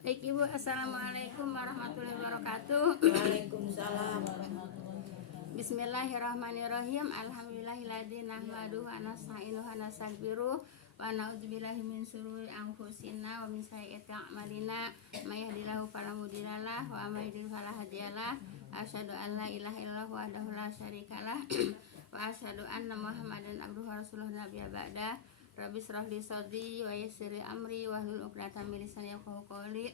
Baik Ibu, Assalamualaikum warahmatullahi wabarakatuh. Waalaikumsalam. Bismillahirrahmanirrahim. Alhamdulillahilladzi nahmaduhu wa nasta'inuhu wa nastaghfiruh wa na'udzubillahi min syururi anfusina wa min sayyiati a'malina. May yahdihillahu fala mudhillalah wa may yudhlil fala hadiyalah. Asyhadu an la ilaha illallah wahdahu la syarikalah wa asyhadu anna Muhammadan abduhu wa rasuluhu nabiyya ba'da. Rabbi shrah li sadri wa yassir li amri wahlul 'uqdatam min lisani yafqahu qawli.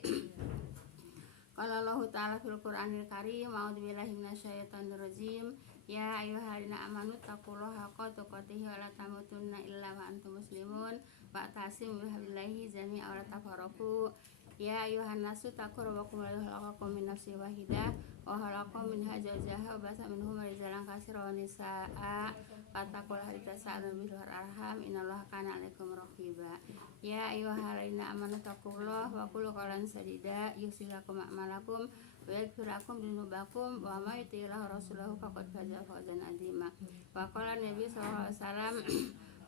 Qala Allah ta'ala fil Qur'anil Karim, a'udzubillahi minasyaitonir rajim. Ya ayyuhalladzina amanu taqullaha haqqa tuqatih wa la tamutunna illa wa antum muslimun wa ta'tasimu bihablillahi jami'an wa la tafarraqu. Ya ayyuhan nasu taqu rabbakum alladzi khalaqakum min nafsin wahidah wa khalaqa minha zawjaha wa basa minhuma rijalan katsiran wa nisaa'a fattaqullaha allazii tasaaluna bihi wal arham innallaha kana 'alaikum raqiba. Ya ayyuhalladzina amanu taqullaha wa qulu qawlan sadida yuslih lakum a'malakum wa yaghfir lakum dzunubakum wa may yuti'illah rasulahu faqad faza fawzan 'azima. Wa qala Nabi sallallahu alaihi wasallam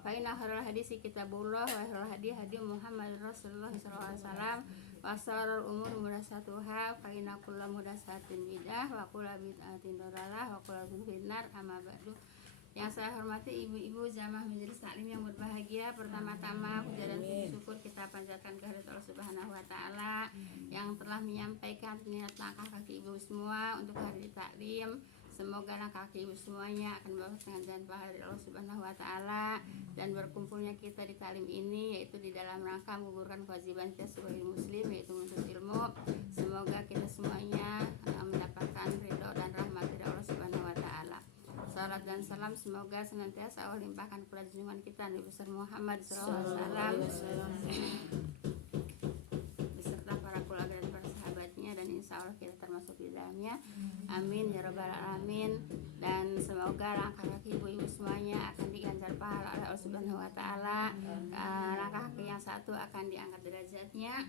fa inna khairal hadisi kitabullah wa khairal hadi hadi Muhammadin Rasulullah sallallahu alaihi wasallam wa syarrul umuri muhdatsatuha fa inna kulla muhdatsatin bid'ah wa kulla bid'atin dhalalah wa kulla dzunubin nar amma ba'du. Yang saya hormati ibu-ibu jamaah majelis taklim yang berbahagia, pertama-tama puja dan puji syukur kita panjatkan kehadirat Allah Subhanahu wa taala yang telah menyampaikan niat langkah kaki ibu semua untuk hari taklim. Semoga langkah kaki ibu semuanya akan membawa pengajaran pahala dari Allah Subhanahu wa taala, dan berkumpulnya kita di taklim ini yaitu di dalam rangka menggugurkan kewajiban kita sebagai muslim, yaitu menuntut ilmu. Semoga kita semuanya mendapatkan ridho dan rahmat dari Allah Subhanahu wa taala. Salat dan salam semoga senantiasa Allah limpahkan kepada junjungan kita Nabi besar Muhammad sallallahu alaihi wasallam beserta para keluarga dan para sahabatnya, dan insya Allah kita termasuk di dalamnya. Amin ya rabbal alamin. Dan semoga langkah kaki ibu-ibu semuanya akan diganjar pahala oleh Allah Subhanahu wa taala. Langkah kaki yang satu akan diangkat derajatnya,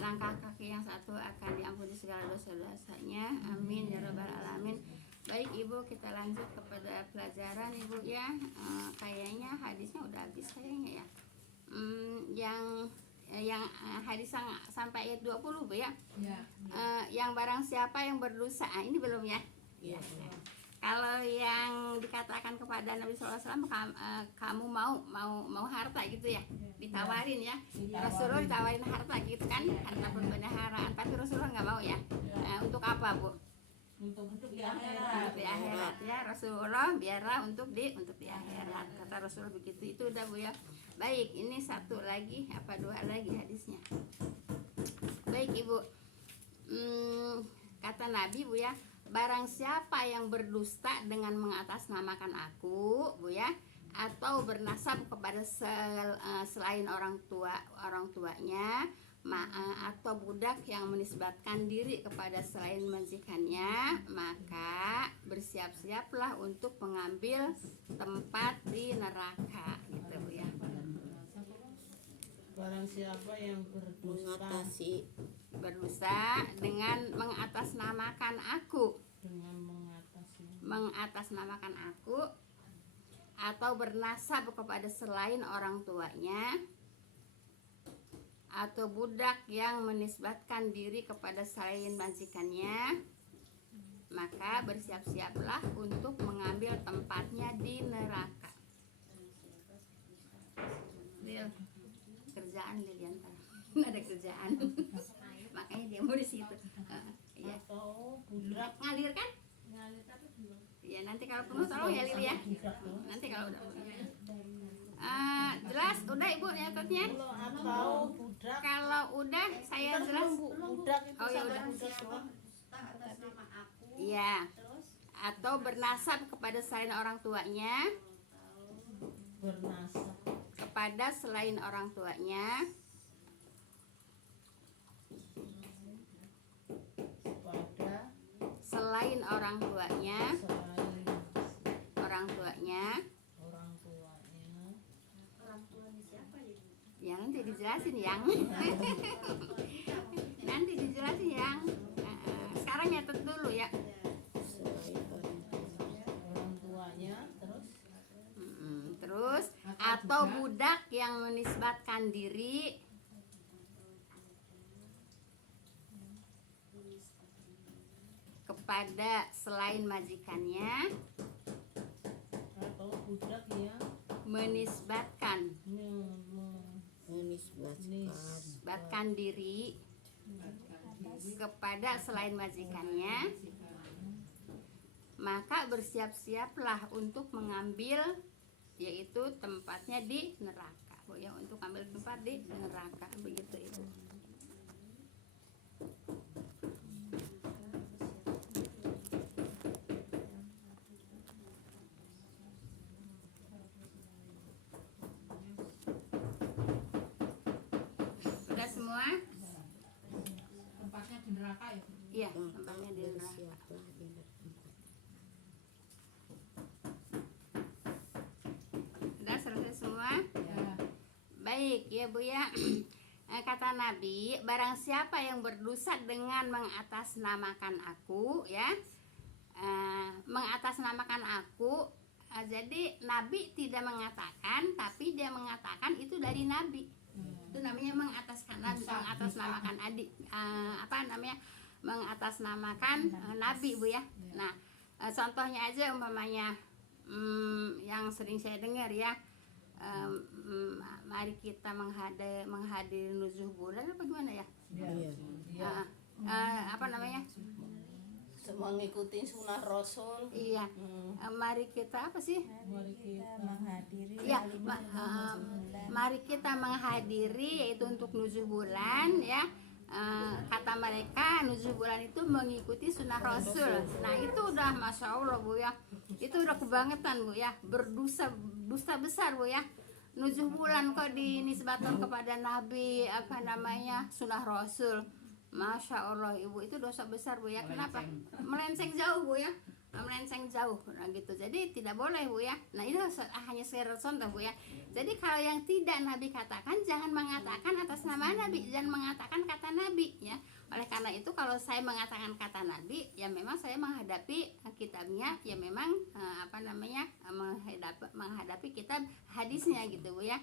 langkah kaki yang satu akan diampuni segala dosa-dosanya. Amin ya rabbal alamin. Baik ibu, kita lanjut kepada pelajaran ibu ya. Kayaknya hadisnya udah habis kayaknya ya. Yang hadis sampai ayat 20 bu ya. Yang barang siapa yang berdosa, ini belum ya. Iya. Kalau yang dikatakan kepada Nabi SAW, kamu mau harta gitu ya, ditawarin ya. Rasulullah ditawarin harta gitu kan, harta perbendaharaan, tapi Rasulullah nggak mau ya. Untuk apa bu? Untuk di akhirat. Untuk di akhirat ya, Rasulullah biarlah untuk di akhirat, kata Rasulullah begitu. Itu udah bu ya. Baik, ini satu lagi apa dua lagi hadisnya. Baik ibu, kata Nabi bu ya, barang siapa yang berdusta dengan mengatasnamakan aku bu ya, atau bernasab kepada selain orang tuanya, atau budak yang menisbatkan diri kepada selain majikannya, maka bersiap-siaplah untuk mengambil tempat di neraka gitu bu ya. Barang siapa yang berdosa dengan mengatasnamakan aku, mengatasnamakan aku, atau bernasab kepada selain orang tuanya, atau budak yang menisbatkan diri kepada selain majikannya, maka bersiap-siaplah untuk mengambil tempatnya di neraka. Lil, kerjaan Lilian ada kerjaan makanya dia mau di situ. Iya. Atau budak Ngalir kan? Ya nanti kalau penuh tolong ya Lili ya. Nanti kalau udah jelas udah ibu nyatetnya. atau budak. Kalau udah saya jelas. Budak itu Oh ya udah. Atas nama aku. Iya. Terus Atau bernasab kepada selain orang tuanya, bernasab kepada selain orang tuanya, pada selain orang tuanya, selain orang tuanya. orang tuanya siapa ya? Ya nanti dijelasin yang. Nanti dijelasin yang. Sekarang nyatet dulu ya. orang tuanya, Terus atau budak yang menisbatkan diri kepada selain majikannya, atau budak yang menisbatkan menisbatkan diri kepada selain majikannya, maka bersiap-siaplah untuk mengambil, yaitu tempatnya di neraka, Bu ya, untuk ambil tempat di neraka, begitu Ibu. Sudah semua? Tempatnya di neraka ya. Iya, tempatnya di neraka. bersiaplah di neraka. Sudah selesai semua? Ya. Baik ya Bu ya. Kata Nabi, barang siapa yang berdosa dengan mengatasnamakan aku ya, mengatasnamakan aku, jadi Nabi tidak mengatakan, tapi dia mengatakan itu dari Nabi. Itu namanya mengatasnamakan adik, mengatasnamakan Nabi Bu ya. Nah, contohnya aja umpamanya yang sering saya dengar ya, mari kita menghadiri nuzuh bulan apa gimana ya? Iya. mengikuti sunnah Rasul. Iya. Mari kita apa sih? Mari kita menghadiri Ya, kalimat bulan. mari kita menghadiri, yaitu untuk nuzuh bulan ya. Kata mereka nuzuh bulan itu mengikuti sunnah Rasul. Nah itu udah masya Allah Bu ya, itu udah kebangetan Bu ya, dusta besar Bu ya. Nuzuh bulan kok dinisbatkan kepada Nabi sunnah Rasul. Masya Allah Ibu, itu dosa besar Bu ya. Kenapa? Melenceng jauh Bu ya, melenceng jauh. Nah gitu, jadi tidak boleh Bu ya. Nah itu hanya sekedar contoh Bu ya. Jadi kalau yang tidak Nabi katakan, jangan mengatakan atas nama Nabi, jangan mengatakan kata Nabi ya. Oleh karena itu kalau saya mengatakan kata Nabi, ya memang saya menghadapi kitabnya, ya memang menghadapi kitab hadisnya gitu Bu ya.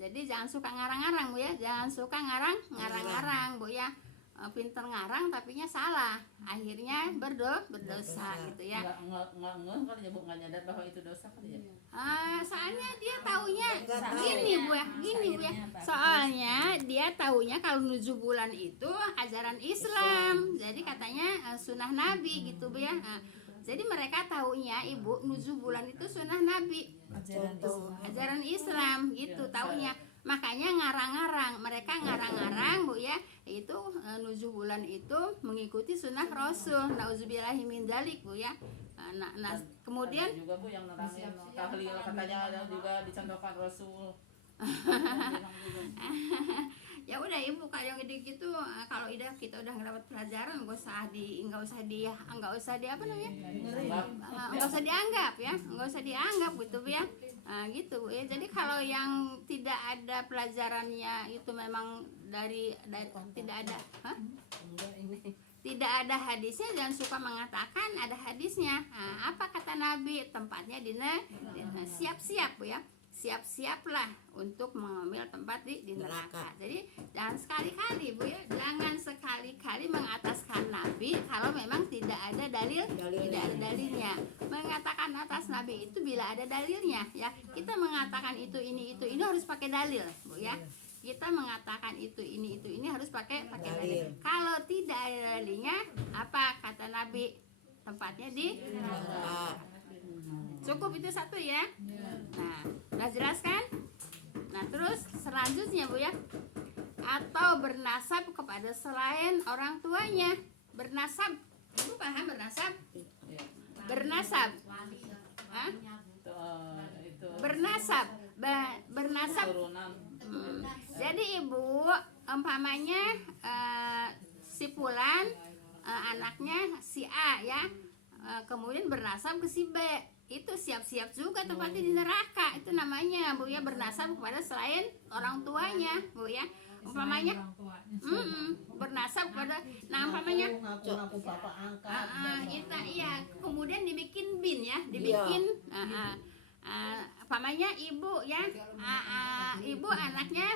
Jadi jangan suka ngarang-ngarang Bu ya, jangan suka ngarang-ngarang Bu ya. Pinter ngarang tapinya salah, akhirnya berdosa gitu ya. Nggak kali ya Bu, nggak nyadar bahwa itu dosa kali ya. Soalnya dia taunya gini Bu ya, soalnya dia taunya kalau nujuh bulan itu ajaran Islam, jadi katanya sunnah Nabi gitu Bu ya. Jadi mereka taunya Ibu nujuh bulan itu sunnah Nabi, ajaran Islam gitu taunya. Makanya ngarang-ngarang, mereka ngarang-ngarang Bu ya, itu nujuh bulan itu mengikuti sunnah Rasul. Nauzubillahi min dzalik Bu ya. Nah kemudian Ada juga Bu yang nerangin tahlil, katanya ada juga dicontohkan Rasul. Ya udah Ibu, kalau gitu kalau kita udah dapat pelajaran nggak usah dianggap ya, nggak usah dianggap gitu Bu ya. Gitu Bu ya. Jadi kalau yang tidak ada pelajarannya itu memang dari tidak ada tidak ada hadisnya, jangan suka mengatakan ada hadisnya. Apa kata Nabi? Tempatnya di siap-siap Bu ya. Siap-siaplah untuk mengambil tempat di neraka. Jadi jangan sekali-kali Bu ya, jangan sekali-kali mengataskan Nabi kalau memang tidak ada dalilnya. Mengatakan atas Nabi itu bila ada dalilnya ya. Kita mengatakan itu ini harus pakai dalil Bu ya. Kita mengatakan itu ini harus pakai dalil. Kalau tidak ada dalilnya, apa kata Nabi? Tempatnya di neraka. Cukup itu satu ya. Nah, udah jelas kan? Nah, terus selanjutnya Bu ya, atau bernasab kepada selain orang tuanya. Bernasab, Ibu paham bernasab? Bernasab. Hah? Itu Bernasab. Bernasab. turunan. Jadi Ibu, umpamanya si Fulan anaknya si A ya, kemudian bernasab ke si B, itu siap-siap juga tempatnya di neraka. Itu namanya Bu ya, bernasab kepada selain orang tuanya Bu ya. Umpamanya bernasab kepada, nah umpamanya Ngaku bapak angkat. iya, kemudian dibikin bin ya, dibikin umpamanya ibu ya, ibu anaknya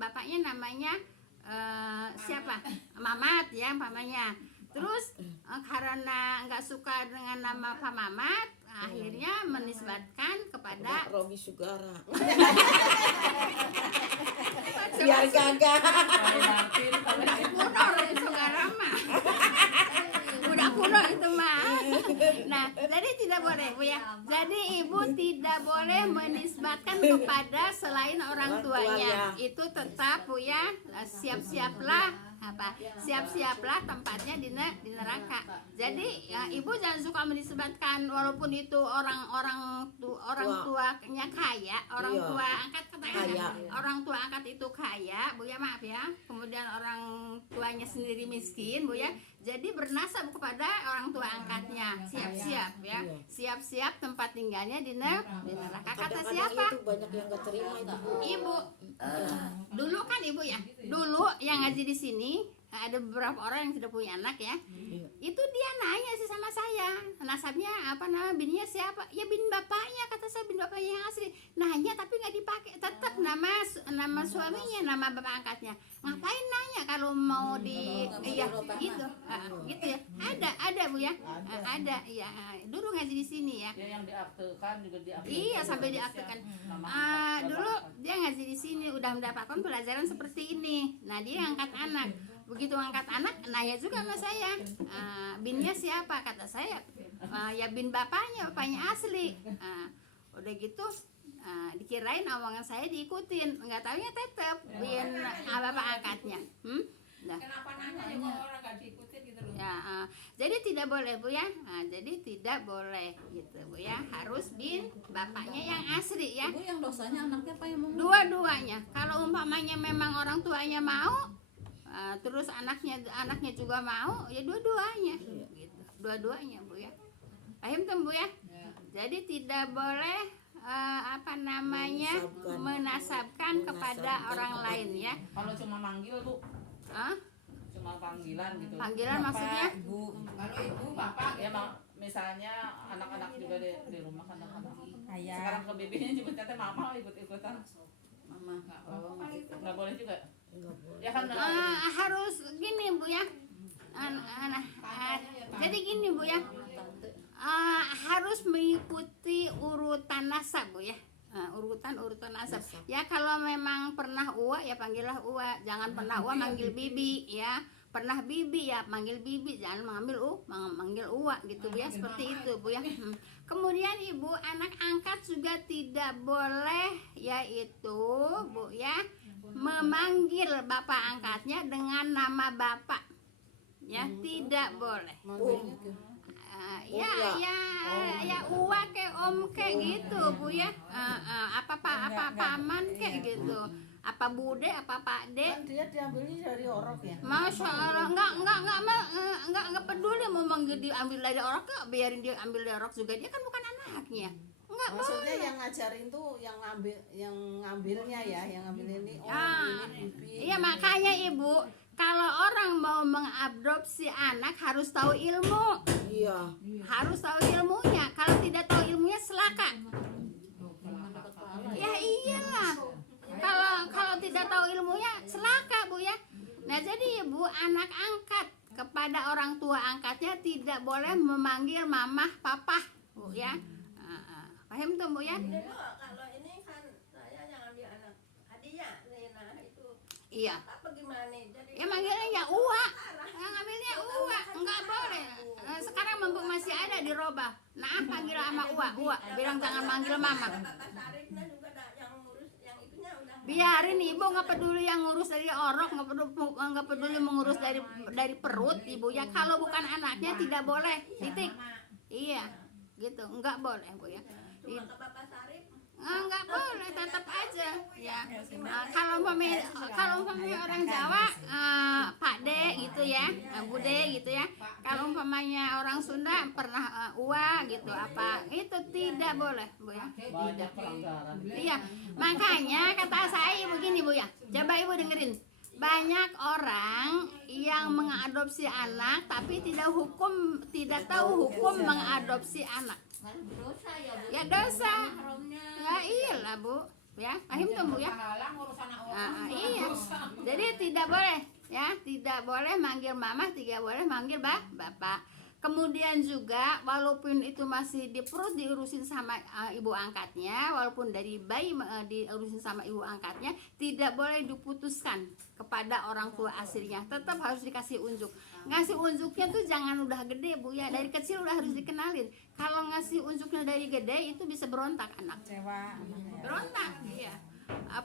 bapaknya namanya siapa? Mamat ya umpamanya. Terus karena nggak suka dengan nama Pak Mamat, akhirnya menisbatkan kepada Robi Sugara. Biar gagah. Roy Martin. kuno itu Garama. Udah kuno itu mah. Nah, jadi tidak boleh Bu ya. Jadi ibu tidak boleh menisbatkan kepada selain orang tuanya. Itu tetap Bu ya, siap-siaplah siap-siaplah tempatnya di neraka. Jadi ya, ibu jangan suka menisbatkan walaupun itu orang tuanya kaya, orang Iya. tua angkat katanya Kaya. orang tua angkat itu kaya, Bu ya, maaf ya. Kemudian orang tuanya sendiri miskin, Bu ya. Jadi bernasab kepada orang tua angkatnya. Siap-siap ya. Iya. Siap-siap tempat tinggalnya di neraka. Kata Kadang-kadang siapa? itu banyak yang gak terima itu Bu. Ibu. Dulu kan ibu ya. Dulu yang ngaji di sini ada beberapa orang yang sudah punya anak ya. Iya. Itu dia nanya sih sama saya, nasabnya apa, nama bininya siapa? Ya bin bapaknya, kata saya, bin bapaknya yang asli. Nanya tapi nggak dipakai, tetap nama suaminya, nama bapak angkatnya. Ngapain nanya kalau mau di iya gitu. Gitu ya. Ada Bu ya. Ada iya. Dulu ngaji di sini ya. Ya yang diaktekan juga diaktekan. Iya, sampai diaktekan. Dulu dia ngaji di sini udah mendapatkan pelajaran seperti ini. Nah, dia angkat anak. Begitu angkat anak, nanya juga sama saya, binnya siapa? Kata saya, ya bin bapaknya asli. Udah gitu, dikirain omongan saya diikutin, nggak taunya tetep bin bapak angkatnya. Nah. Kenapa nanya ya kok orang gak diikutin gitu loh. Ya, jadi tidak boleh Bu ya. Jadi tidak boleh gitu Bu ya. Harus bin bapaknya yang asli ya. Ibu yang dosanya anaknya apa yang mau? Dua-duanya. Kalau umpamanya memang orang tuanya mau, terus anaknya juga mau, ya dua-duanya gitu. Dua-duanya Bu ya. Paham tuh Bu ya? Jadi tidak boleh menasabkan kepada orang lain ya. Kalau cuma manggil tuh, Hah? cuma panggilan gitu. Panggilan Bapak, maksudnya? Ibu. Kalau ibu bapak Ya misalnya anak-anak juga di rumah anak-anak. Ayah. Sekarang ke bibinya nyebutnya teh mama ikut-ikutan. Mama. oh gitu. Nggak boleh juga. Enggak boleh. Ya kan Harus gini Bu ya. Jadi gini Bu ya. Harus mengikuti urutan nasab Bu ya. Urutan nasab. Ya kalau memang pernah uwa ya panggillah uwa, jangan pernah uwa manggil bibi ya. Pernah bibi ya manggil bibi, jangan manggil uwa gitu Bu ya, seperti itu Bu ya. Kemudian ibu anak angkat juga tidak boleh yaitu Bu ya memanggil bapak angkatnya dengan nama bapak. Ya, tidak boleh. Ya uwa ke om ke gitu Bu ya. Apa paman ke gitu. Apa bude, apa pak de. Kan dia diambilnya dari orok ya. Masya Allah, enggak peduli mau manggil diambil dari orok, biarin dia ambil dari orok juga, dia kan bukan anaknya. Enggak Maksudnya boleh. yang ngajarin tuh yang ngambilnya ya, yang ngambil ini ini bibi. Iya makanya ibu, kalau orang mau mengadopsi anak harus tahu ilmu, Iya. harus tahu ilmunya. Kalau tidak tahu ilmunya celaka. Ya iyalah. Kalau tidak tahu ilmunya celaka Bu ya. Nah jadi ibu anak angkat kepada orang tua angkatnya tidak boleh memanggil mamah papa Bu ya. Paham tuh Bu ya? Ini loh, kalau ini kan saya yang ambil anak hadiah Rena itu Iya. apa gimana? Jadi Ya manggilnya ya uwa. Yang ngambilnya uwa, enggak boleh. Sekarang mumpung masih ada di robah. Nah, panggil sama uwa. Bilang jangan manggil mama. Kakak Sarifnya juga ada yang ngurus yang itunya udah. Biarin ibu, nggak peduli yang ngurus dari orok, nggak peduli mengurus dari perut ibu ya. Kalau bukan anaknya tidak boleh. Titik. Iya, gitu. Nggak boleh Bu ya. Cuma ke Bapak Sarif. Nggak boleh, tetap aja ya. Kalau umpamanya orang Jawa, Pak De gitu ya, Bude gitu ya. Kalau umpamanya orang Sunda pernah Uwa gitu, apa itu tidak boleh Bu ya. banyak pelanggaran. Iya, makanya kata saya begini Bu ya. Coba Ibu dengerin. Banyak orang yang mengadopsi anak tapi tidak tahu hukum mengadopsi anak. Dosa ya Bu. Ya dosa. Haramnya. Ya iyalah Bu. Ya, paham tuh Bu ya. Halang ngurus anak orang. Iya. Jadi tidak boleh ya, tidak boleh manggil mama, tidak boleh manggil bapak. Kemudian juga walaupun itu masih di perut diurusin sama ibu angkatnya, walaupun dari bayi diurusin sama ibu angkatnya, tidak boleh diputuskan kepada orang tua aslinya, tetap harus dikasih unjuk. Ngasih unjuknya tuh jangan udah gede Bu ya, dari kecil udah harus dikenalin. Kalau ngasih unjuknya dari gede itu bisa berontak anak. Kecewa anaknya. Berontak, iya.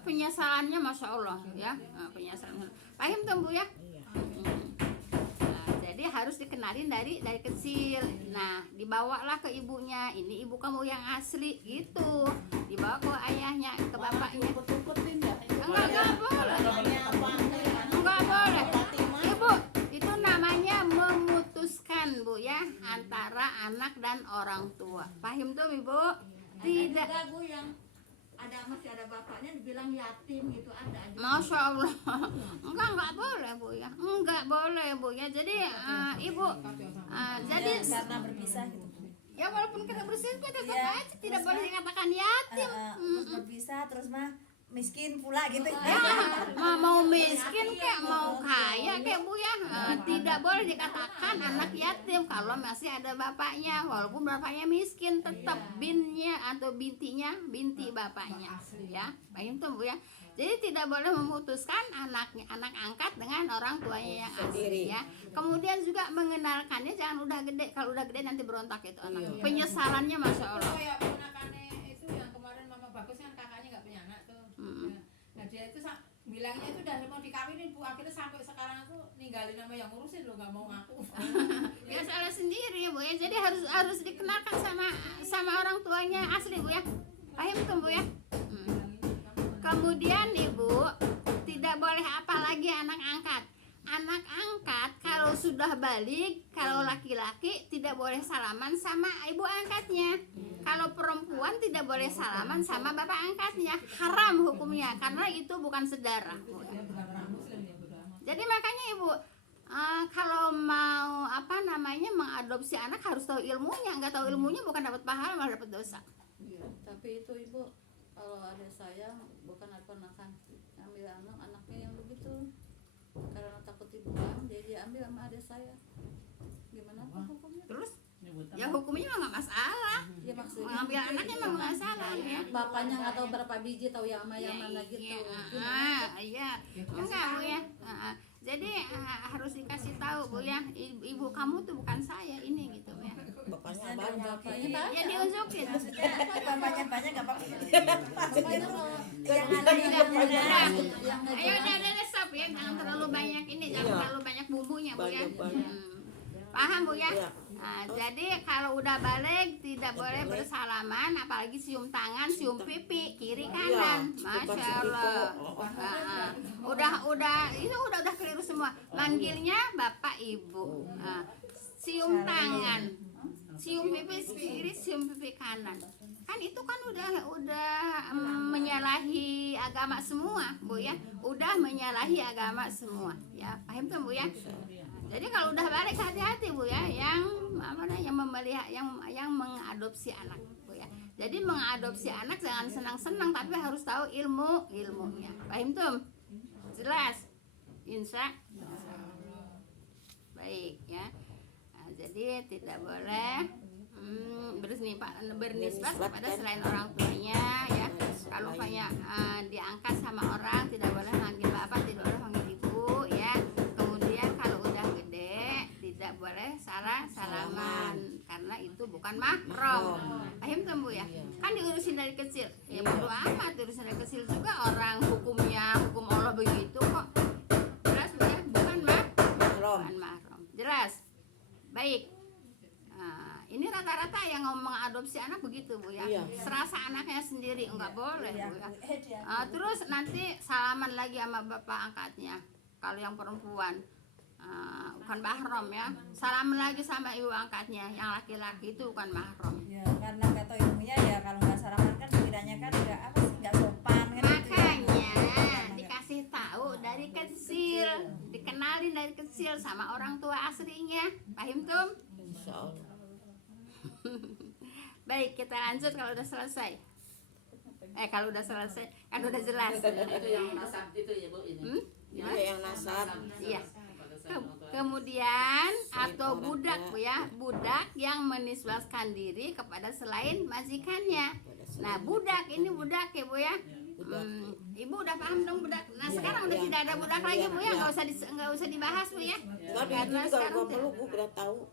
Penyesalannya masya Allah ya, penyesalan. Paham tuh Bu ya? Jadi harus dikenalin dari kecil. Nah, dibawalah ke ibunya. Ini ibu kamu yang asli gitu. Dibawa ke ayahnya, ke bapaknya. Ikut-ikutin ya. Enggak boleh. Namanya apa? Enggak boleh. Ibu, itu namanya memutuskan Bu ya, antara anak dan orang tua. Paham tuh Ibu? Tidak. Ada Bu yang masih ada bapaknya dibilang yatim gitu, ada aja. Masya Allah. Enggak boleh Bu ya. Enggak boleh Bu ya. Jadi Ibu jadi Karena berpisah gitu. ya walaupun kita bersin kita tetap Iya, aja tidak terus boleh mah, dikatakan yatim. Terus berpisah terus mah miskin pula gitu. Ya, mau miskin kayak mau kaya kayak Bu ya, tidak boleh dikatakan anak yatim kalau masih ada bapaknya, walaupun bapaknya miskin tetap binnya atau binti bapaknya ya. Paham tuh Bu ya. Jadi tidak boleh memutuskan anak angkat dengan orang tuanya yang asli ya. Kemudian juga mengenalkannya jangan udah gede, kalau udah gede nanti berontak itu anak. Penyesalannya masya Itu Allah. kayak ponakannya itu yang kemarin Mama Bagus kan kakaknya nggak punya anak tuh. Nah dia itu bilangnya itu udah mau dikawinin Bu, akhirnya sampai sekarang tuh ninggalin nama yang ngurusin loh, nggak mau ngaku. Ya salah sendiri ya Bu ya. Jadi harus dikenalkan sama orang tuanya asli Bu ya. Paham tuh Bu ya. Kemudian Ibu tidak boleh apalagi anak angkat. Anak angkat kalau sudah balik, kalau laki-laki tidak boleh salaman sama ibu angkatnya. Kalau perempuan tidak boleh salaman sama bapak angkatnya. Haram hukumnya karena itu bukan saudara. Jadi makanya Ibu kalau mau mengadopsi anak harus tahu ilmunya. Nggak tahu ilmunya bukan dapat pahala malah dapat dosa. Tapi itu Ibu, kalau ada saya bukan ponakan ambil anaknya yang begitu karena takut dibuang, jadi ambil sama adik saya. Gimana tuh hukumnya? Terus ya hukumnya mah nggak masalah. Ya maksudnya Mengambil anaknya mah nggak masalah ya. bapaknya nggak tahu berapa biji, tahu yang sama yang mana gitu. Iya. Enggak Bu ya. Jadi harus dikasih tahu Bu ya, ibu kamu tuh bukan saya ini gitu ya. Bapaknya banyak. Bapaknya Ya diunjukin. Maksudnya bapaknya banyak nggak apa-apa. bapaknya kalau yang Ayo udah stop ya, jangan terlalu banyak ini, jangan Iya. terlalu banyak bumbunya Bu ya. Banyak. Paham Bu ya? Iya. Jadi kalau udah balik tidak boleh bersalaman, apalagi cium tangan, cium pipi kiri kanan. Masya Allah. Udah itu udah keliru semua. Manggilnya bapak ibu. Cium tangan, cium pipi kiri, cium pipi kanan. Kan itu kan udah menyalahi agama semua Bu ya. Udah menyalahi agama semua ya. Paham tuh Bu ya? Jadi kalau udah balik hati-hati Bu ya, yang memelihara, yang mengadopsi anak Bu ya. Jadi mengadopsi anak jangan senang-senang, tapi harus tahu ilmunya. Paham tuh? Jelas? Insya Allah. Baik ya. Jadi tidak boleh bernisbat kepada selain orang tuanya ya. Kalau banyak diangkat sama orang tidak boleh manggil bapak, tidak boleh manggil ibu ya. Kemudian kalau udah gede tidak boleh salaman karena itu bukan mahram. Paham tuh Bu ya? Kan diurusin dari kecil. Ya bodo amat, diurusin dari kecil juga orang hukum Allah begitu kok. Jelas Bu ya? Bukan mahram. Jelas. Baik. Ini rata-rata yang ngomong adopsi anak begitu Bu ya. Iya. Serasa anaknya sendiri enggak boleh Bu ya. Terus nanti salaman lagi sama bapak angkatnya. Kalau yang perempuan bukan mahram ya. Salaman lagi sama ibu angkatnya. Yang laki-laki itu bukan mahram. Ya karena nggak tahu ilmunya ya, kalau nggak salaman kan setidaknya kan nggak sopan kan. Makanya dikasih tahu dari kecil, dikenalin dari kecil sama orang tua aslinya. Paham tuh? Insya Allah. Baik, kita lanjut kalau udah selesai. Kalau udah selesai kan udah jelas. Itu yang nasab itu ya Bu ini. Iya, yang nasab. Iya. Pada saat nonton. Kemudian atau budak Bu ya, budak yang menisbahkan diri kepada selain majikannya. Nah, budak ini budak ya Bu ya. Ibu udah paham dong budak. Nah, sekarang udah tidak ada budak lagi Bu ya, nggak usah dibahas Bu ya. Kan itu juga gua perlu Bu udah tahu.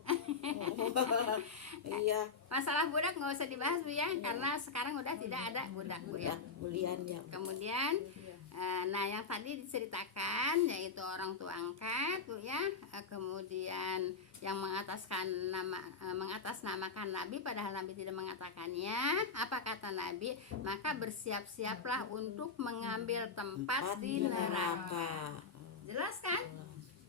Iya. Masalah budak nggak usah dibahas Bu ya, karena sekarang udah tidak ada budak Bu ya. Bulian ya. Kemudian nah yang tadi diceritakan yaitu orang tua angkat Bu ya, kemudian yang mengatasnamakan Nabi padahal Nabi tidak mengatakannya. Apa kata Nabi? Maka bersiap-siaplah untuk mengambil tempat di neraka. Jelas kan?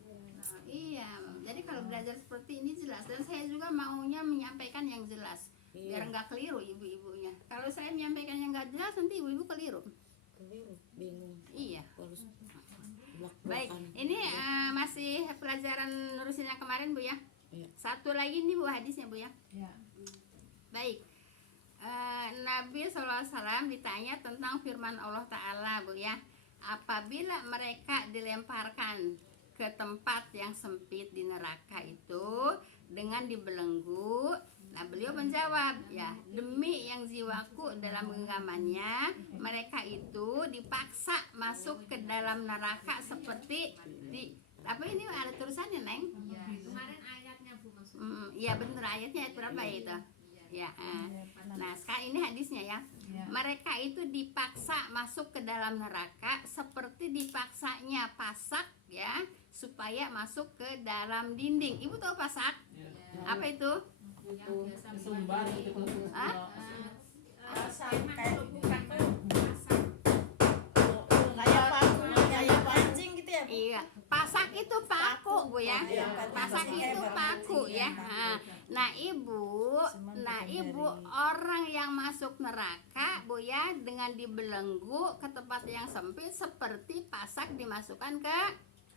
Nah, iya. Jadi kalau belajar seperti ini jelas, dan saya juga maunya menyampaikan yang jelas biar nggak keliru ibu-ibunya. Kalau saya menyampaikan yang nggak jelas nanti ibu-ibu keliru. Bingung. Iya. Harus Baik, ini masih pelajaran nerusin yang kemarin Bu ya. Iya. Satu lagi nih Bu hadisnya Bu ya. Ya. Baik. Nabi SAW ditanya tentang firman Allah Ta'ala Bu ya. Apabila mereka dilemparkan ke tempat yang sempit di neraka itu dengan dibelenggu, nah beliau menjawab ya, demi yang jiwaku dalam genggamannya, mereka itu dipaksa masuk ke dalam neraka seperti di apa ini ada tulisannya Neng? Kemarin ayatnya Bu maksud. Iya bener, ayatnya ayat berapa ya itu? Ya, nah sekarang ini hadisnya ya. Mereka itu dipaksa masuk ke dalam neraka seperti dipaksanya pasak ya, supaya masuk ke dalam dinding. Ibu tahu pasak? Apa itu? Sumbar gitu kalau Hah? kayak pancing gitu ya. Iya, pasak itu paku Bu ya. Pasak itu paku ya. Nah ibu orang yang masuk neraka Bu ya dengan dibelenggu ke tempat yang sempit seperti pasak dimasukkan ke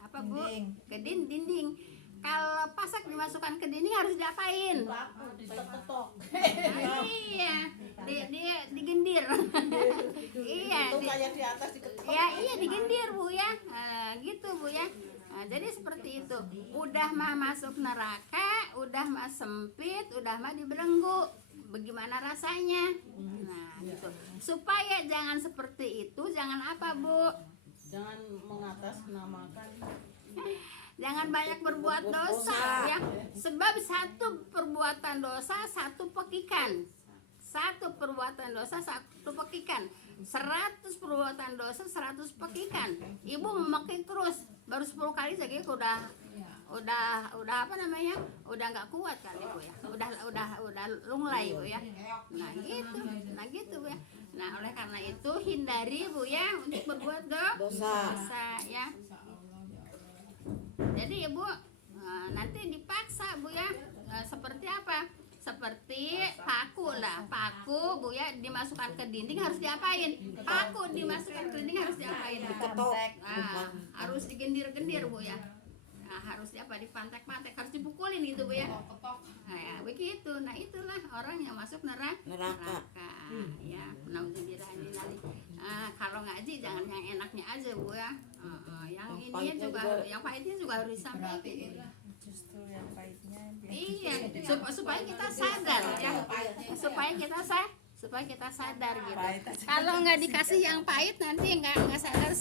apa Bu? Ke dinding. Kalau pasak dimasukkan ke dinding harus diapain? Ditetok. Iya, dia digendir. Iya, Itu kayak di atas diketok. ya iya digendir Bu ya. Gitu Bu ya. Jadi seperti itu. Udah mah masuk neraka, udah mah sempit, udah mah dibelenggu. Bagaimana rasanya? Nah, gitu. Supaya jangan seperti itu, jangan apa Bu? Jangan mengatasnamakan. Jangan banyak berbuat dosa ya. Sebab satu perbuatan dosa satu pekikan. Satu perbuatan dosa satu pekikan. 100 perbuatan dosa 100 pekikan. Ibu memakai terus baru 10 kali saja udah apa namanya? Udah nggak kuat kan Ibu ya. Udah lunglai Bu ya. Nah gitu Bu ya. Nah, oleh karena itu hindari Bu ya untuk berbuat dosa ya. Jadi Ibu nanti dipaksa Bu ya, seperti apa? Seperti paku lah, paku Bu ya dimasukkan ke dinding harus diapain? Paku dimasukkan ke dinding harus diapain? Harus digendir-gendir Bu ya. Nah, harus dipantek-pantek, harus dipukulin gitu Bu ya. Nah, ya, begitu. Nah, itulah orang yang masuk neraka. Ya, nauzubillah min dzalik. Kalau ngaji jangan yang enaknya aja Bu ya. Yang ini juga, yang pahitnya juga harus disampaikan. Justru yang pahitnya. Iya, supaya kita sadar ya. Supaya kita sadar gitu. Kalau nggak dikasih yang pahit nanti nggak sadar